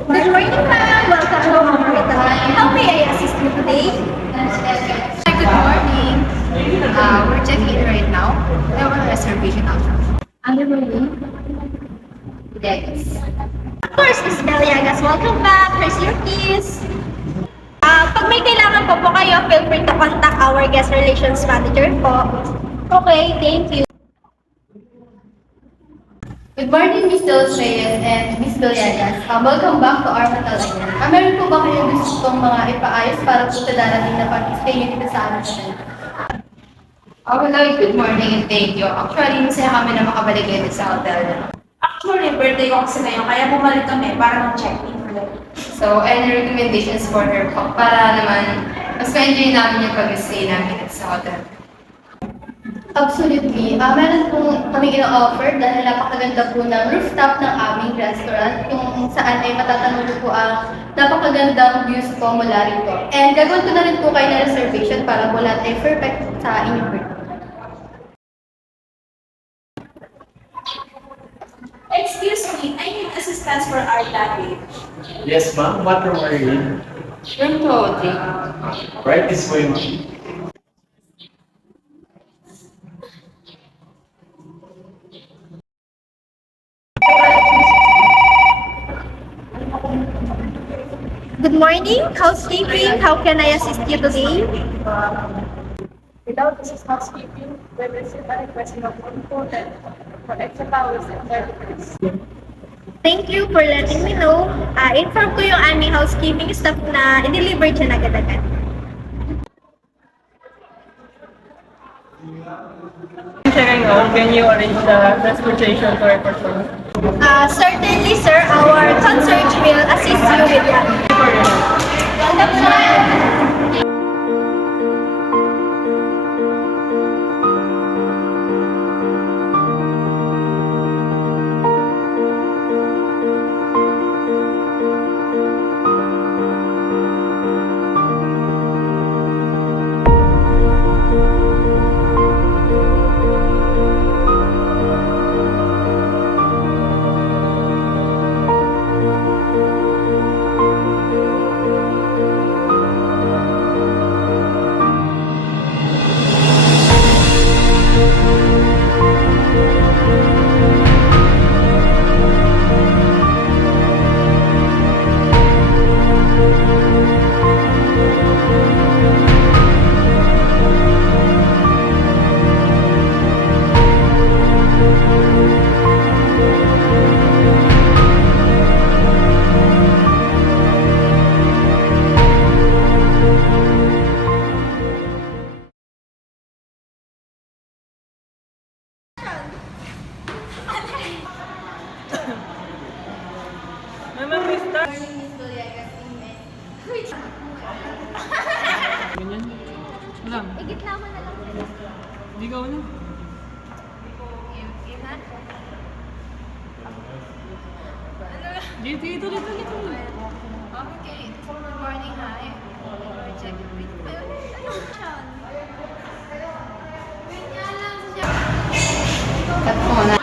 Good morning, ma'am. Welcome to Home Hospital. How may I assist you today? Hi, good morning. We're checking in right now. We have a reservation option. Ano mo yun? Yes. Of course, Miss Beliagas. Welcome back. Here's your keys. Pag may kailangan po kayo, feel free to contact our guest relations manager po. Okay, thank you. Good morning, Miss Dos Reyes and Miss Villegas. Welcome back to our hotel again. Meron po ba kayong gustong mga ipaayos para po sa darating na pag-stay nyo dito sa amin natin? Hello, good morning and thank you. Actually, masaya kami na makabalik kayo dito sa hotel. Actually, birthday ko kasi ngayon, kaya bumalik kami para mag-check-in ulit. So, any recommendations for her po para naman mas ma-enjoy namin yung pag-stay namin dito sa hotel? Absolutely. Meron pong kami ino-offer dahil napakaganda po ng rooftop ng aming restaurant kung saan ay matatanong po ang napakagandang views po mula rito. And gagawin ko na rin po kayo na reservation para po lahat ay perfect sa inyong birthday. Excuse me, I need assistance for our luggage. Yes, ma'am. What room are you in? Room 203. Right this way, ma'am. Good morning, housekeeping. How can I assist you today? Without this housekeeping, we receive a request of important for extra towels and services. Thank you for letting me know. Inform ko yung aming housekeeping staff na i-deliver dyan agad-agad. Checking out, can you arrange the transportation to our person? Certainly, sir. Our concierge will assist you with that. Welcome, sir. Mama, may start. Ganyan. Wala. Igitna mo na lang. Hindi ka una. Dito, dito, dito, dito. Okay, good morning, hi. We're checking with you. Cut mo na.